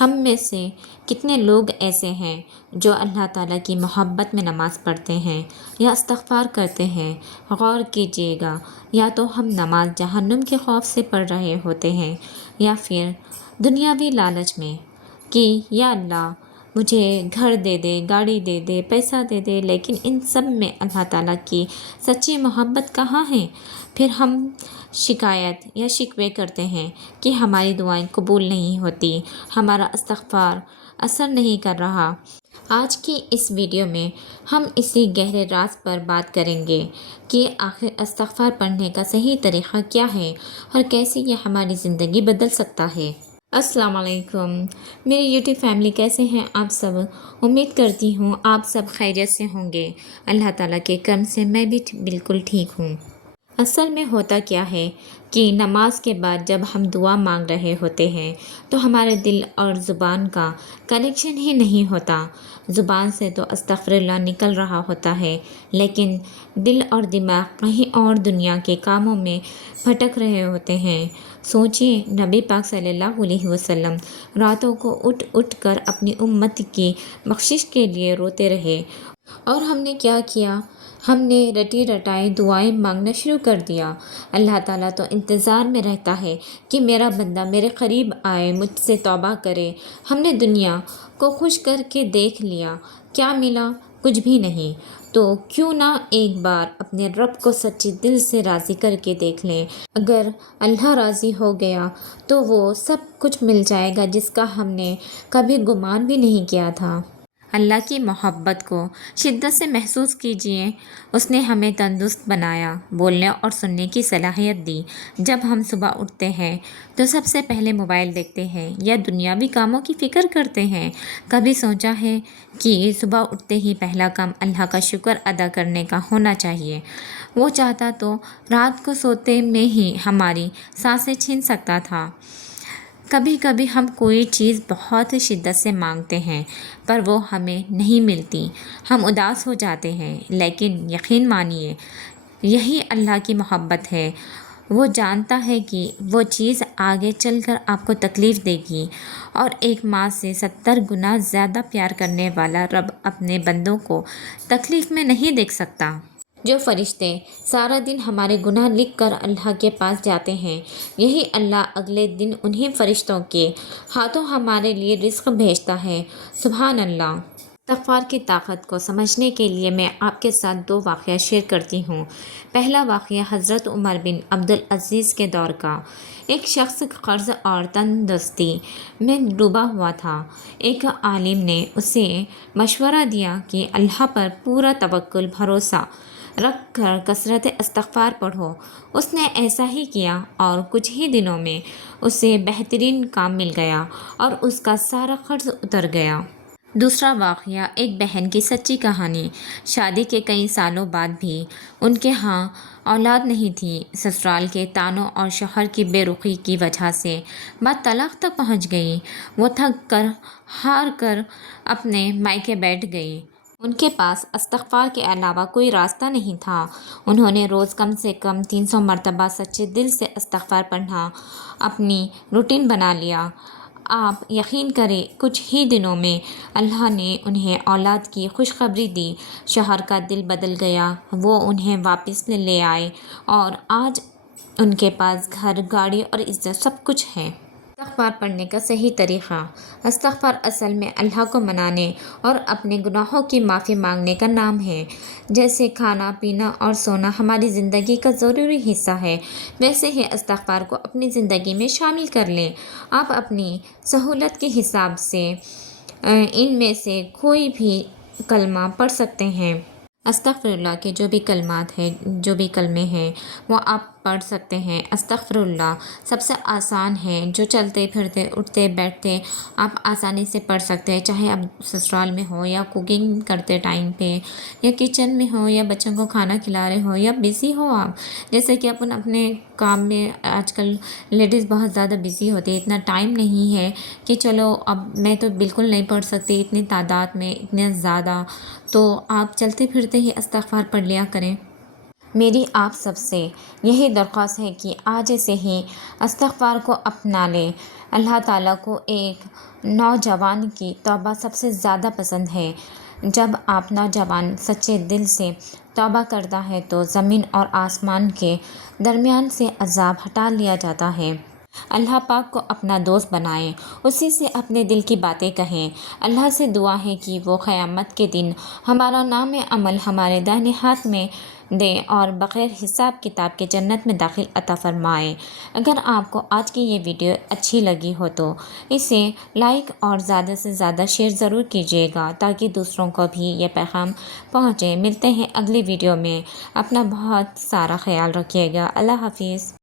ہم میں سے کتنے لوگ ایسے ہیں جو اللہ تعالیٰ کی محبت میں نماز پڑھتے ہیں یا استغفار کرتے ہیں؟ غور کیجیے گا، یا تو ہم نماز جہنم کے خوف سے پڑھ رہے ہوتے ہیں، یا پھر دنیاوی لالچ میں کہ یا اللہ مجھے گھر دے دے، گاڑی دے دے، پیسہ دے دے، لیکن ان سب میں اللہ تعالیٰ کی سچی محبت کہاں ہے؟ پھر ہم شکایت یا شکوے کرتے ہیں کہ ہماری دعائیں قبول نہیں ہوتی، ہمارا استغفار اثر نہیں کر رہا۔ آج کی اس ویڈیو میں ہم اسی گہرے راز پر بات کریں گے کہ آخر استغفار پڑھنے کا صحیح طریقہ کیا ہے اور کیسے یہ ہماری زندگی بدل سکتا ہے۔ السلام علیکم میری یوٹیوب فیملی، کیسے ہیں آپ سب؟ امید کرتی ہوں آپ سب خیریت سے ہوں گے۔ اللہ تعالیٰ کے کرم سے میں بھی بالکل ٹھیک ہوں۔ اصل میں ہوتا کیا ہے کہ نماز کے بعد جب ہم دعا مانگ رہے ہوتے ہیں تو ہمارے دل اور زبان کا کنیکشن ہی نہیں ہوتا۔ زبان سے تو استغفر اللہ نکل رہا ہوتا ہے، لیکن دل اور دماغ کہیں اور دنیا کے کاموں میں بھٹک رہے ہوتے ہیں۔ سوچئے، نبی پاک صلی اللہ علیہ وسلم راتوں کو اٹھ اٹھ کر اپنی امت کی بخشش کے لیے روتے رہے، اور ہم نے کیا کیا؟ ہم نے رٹی رٹائی دعائیں مانگنا شروع کر دیا۔ اللہ تعالیٰ تو انتظار میں رہتا ہے کہ میرا بندہ میرے قریب آئے، مجھ سے توبہ کرے۔ ہم نے دنیا کو خوش کر کے دیکھ لیا، کیا ملا؟ کچھ بھی نہیں۔ تو کیوں نہ ایک بار اپنے رب کو سچے دل سے راضی کر کے دیکھ لیں۔ اگر اللہ راضی ہو گیا تو وہ سب کچھ مل جائے گا جس کا ہم نے کبھی گمان بھی نہیں کیا تھا۔ اللہ کی محبت کو شدت سے محسوس کیجئے۔ اس نے ہمیں تندرست بنایا، بولنے اور سننے کی صلاحیت دی۔ جب ہم صبح اٹھتے ہیں تو سب سے پہلے موبائل دیکھتے ہیں یا دنیاوی کاموں کی فکر کرتے ہیں؟ کبھی سوچا ہے کہ صبح اٹھتے ہی پہلا کام اللہ کا شکر ادا کرنے کا ہونا چاہیے؟ وہ چاہتا تو رات کو سوتے میں ہی ہماری سانسیں چھین سکتا تھا۔ کبھی کبھی ہم کوئی چیز بہت شدت سے مانگتے ہیں پر وہ ہمیں نہیں ملتی، ہم اداس ہو جاتے ہیں، لیکن یقین مانیے یہی اللہ کی محبت ہے۔ وہ جانتا ہے کہ وہ چیز آگے چل کر آپ کو تکلیف دے گی، اور ایک ماں سے 70 گنا زیادہ پیار کرنے والا رب اپنے بندوں کو تکلیف میں نہیں دیکھ سکتا۔ جو فرشتے سارا دن ہمارے گناہ لکھ کر اللہ کے پاس جاتے ہیں، یہی اللہ اگلے دن انہی فرشتوں کے ہاتھوں ہمارے لیے رزق بھیجتا ہے۔ سبحان اللہ۔ استغفار کی طاقت کو سمجھنے کے لیے میں آپ کے ساتھ 2 واقعہ شیئر کرتی ہوں۔ پہلا واقعہ حضرت عمر بن عبدالعزیز کے دور کا۔ ایک شخص قرض اور تنگدستی میں ڈوبا ہوا تھا۔ ایک عالم نے اسے مشورہ دیا کہ اللہ پر پورا توکل، بھروسہ رکھ کر کثرت استغفار پڑھو۔ اس نے ایسا ہی کیا اور کچھ ہی دنوں میں اسے بہترین کام مل گیا اور اس کا سارا قرض اتر گیا۔ دوسرا واقعہ ایک بہن کی سچی کہانی۔ شادی کے کئی سالوں بعد بھی ان کے ہاں اولاد نہیں تھی۔ سسرال کے طعنوں اور شوہر کی بے رخی کی وجہ سے بات طلاق تک پہنچ گئی۔ وہ تھک کر ہار کر اپنے مائکے بیٹھ گئی۔ ان کے پاس استغفار کے علاوہ کوئی راستہ نہیں تھا۔ انہوں نے روز کم سے کم 300 مرتبہ سچے دل سے استغفار پڑھنا اپنی روٹین بنا لیا۔ آپ یقین کریں، کچھ ہی دنوں میں اللہ نے انہیں اولاد کی خوشخبری دی۔ شوہر کا دل بدل گیا، وہ انہیں واپس لے آئے اور آج ان کے پاس گھر، گاڑی اور عزت سب کچھ ہے۔ استغفار پڑھنے کا صحیح طریقہ۔ استغفار اصل میں اللہ کو منانے اور اپنے گناہوں کی معافی مانگنے کا نام ہے۔ جیسے کھانا، پینا اور سونا ہماری زندگی کا ضروری حصہ ہے، ویسے ہی استغفار کو اپنی زندگی میں شامل کر لیں۔ آپ اپنی سہولت کے حساب سے ان میں سے کوئی بھی کلمہ پڑھ سکتے ہیں۔ استغفر اللہ کے جو بھی کلمات ہیں، جو بھی کلمے ہیں، وہ آپ پڑھ سکتے ہیں۔ استغفر اللہ سب سے آسان ہے، جو چلتے پھرتے، اٹھتے بیٹھتے آپ آسانی سے پڑھ سکتے ہیں، چاہے آپ سسرال میں ہو یا کوکنگ کرتے ٹائم پہ یا کچن میں ہو یا بچوں کو کھانا کھلا رہے ہو یا بزی ہو آپ۔ جیسے کہ اپن اپنے کام میں آج کل لیڈیز بہت زیادہ بزی ہوتی ہے، اتنا ٹائم نہیں ہے کہ چلو اب میں تو بالکل نہیں پڑھ سکتی اتنی تعداد میں، اتنے زیادہ، تو آپ چلتے پھرتے ہی استغفار پڑھ لیا کریں۔ میری آپ سب سے یہی درخواست ہے کہ آج سے ہی استغفار کو اپنا لیں۔ اللہ تعالیٰ کو ایک نوجوان کی توبہ سب سے زیادہ پسند ہے۔ جب آپ نوجوان سچے دل سے توبہ کرتا ہے تو زمین اور آسمان کے درمیان سے عذاب ہٹا لیا جاتا ہے۔ اللہ پاک کو اپنا دوست بنائیں، اسی سے اپنے دل کی باتیں کہیں۔ اللہ سے دعا ہے کہ وہ قیامت کے دن ہمارا نام عمل ہمارے داہنے ہاتھ میں دے اور بغیر حساب کتاب کے جنت میں داخل عطا فرمائے۔ اگر آپ کو آج کی یہ ویڈیو اچھی لگی ہو تو اسے لائک اور زیادہ سے زیادہ شیئر ضرور کیجیے گا تاکہ دوسروں کو بھی یہ پیغام پہنچے۔ ملتے ہیں اگلی ویڈیو میں، اپنا بہت سارا خیال رکھیے گا۔ اللہ حافظ۔